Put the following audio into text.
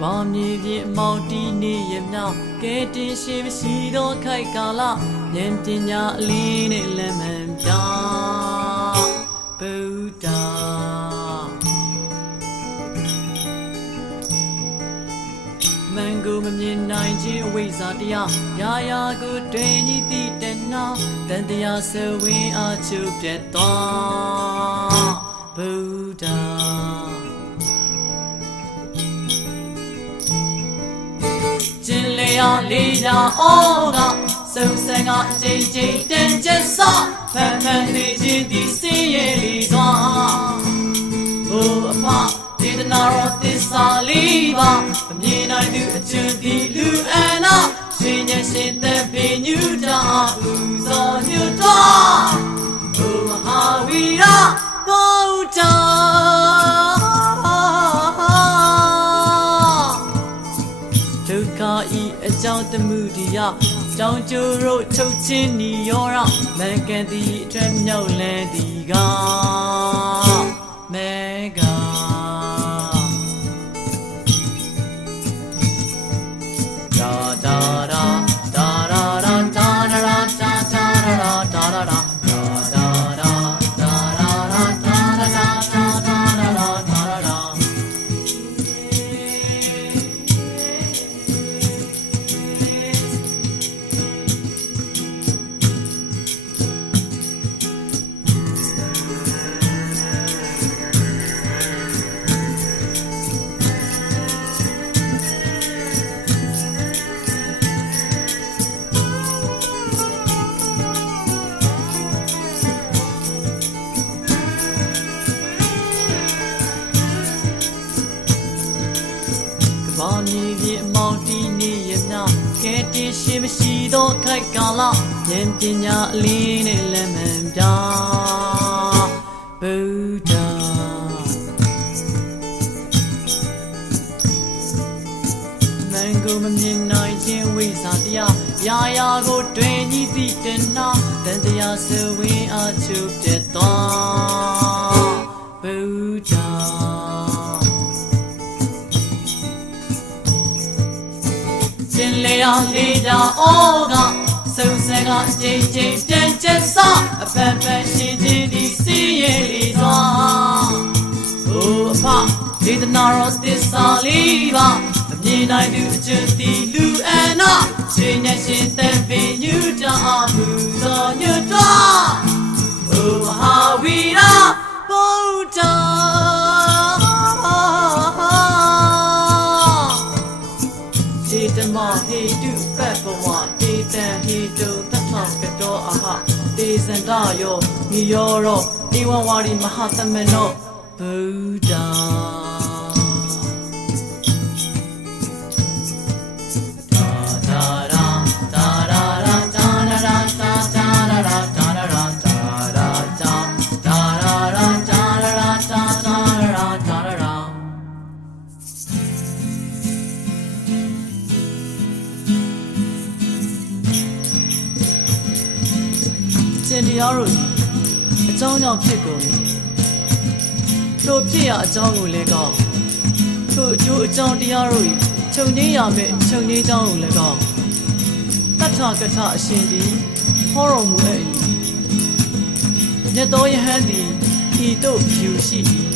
ဘာမြေပြင်မောင်တီးနေရမြောက်ကဲတင်ရှိမရှိတော့ခိုက်ကာလဉာဏ်ပညာအလင်းနဲ့လက်မှန်ပြဗုဒ္ဓမန်ကိုမမြင်နိုင်ခြင်းအဝိဇ္ဇာတရားရာရာကိုတွင်ညီတိတနာတန်တရားဆဝင်းအချုပ်ပြတ်သွားဗုဒ္ဓကျင်လေရလေးရာအောကစုံစံကအချိန်ချင်းတန်ချက်စောဖန်ဖန်နေခြင်းဒီစင်းရဲ့လီစွာဘိုးအဖဒေသနာတော်သစ္စာလေးပါအမြင်နိုင်သူအကျွန်းဒီလူအနာရှင်ရဲ့ရှင်သက်ပင်ညူတာဥဇော်ညွတ်တော်ဘုမဟာဝီရဗုဒ္ဓဒုက္ခဤအကြောင်းတမှုတရားကြောင့်ကျိုးတို့ထုတ်ချင်းနီရောရမန်ကန်သည်အတွက်မြောက်လန်းဒီကမေဂါဘာမြေပြင်မောင်တီးနေရမြောက်ကဲတင်ရှိမရှိတော့ခိုက်ကာလဉာဏ်ပညာအလင်းနဲ့လက်မှန်ပြဗုဒ္ဓမန်ကိုမမြင်နိုင်ခြင်းဝိဇ္ဇာတရားရာရာကိုတွင်ညီသည့်တနာတန်တရားဆဝင်းအချုပ်ပြတ်သွားဗုဒ္ဓကျင်လေအောင်လေးတာအောကစုံစံကအချိန်ချင်းတန်ချက်စောအဖန်ဖန်ရှိခြင်းဒီစီရဲ့လီစွာဘိုးအဖဒေသနာတော်သစ္စာလေးပါအမြင်နိုင်သူအကျွန်းဒီလူအနာရှင်နဲ့ရှင်သက်ပင်ညူတာမှုသောညွတ်တော်ဘုမဟာဝီရဗုဒ္ဓဓမ္မဟေတုပပ္ပဝတေတံဟေတုသတ္ထကတောအဟတေဇန္တယောနိယောရောနိဝဝရီမဟာသမနောဗုဒ္ဓရှင်တရားတို့အကြောင်းကြောင့်ဖြစ်ကုန်တယ်တို့ဖြစ်ရအကြောင်းကိုလည်းကောင်းတို့အကျိုးအကြောင်းတရားတို့ခြုံငင်းရမယ်ခြုံငင်းကြောင်းကိုလည်းကောင်းတထကထအရှင်သည်ဟောတော်မူ၏မြတ်သောယဟန်သည်ဤသို့ယူရှိ၏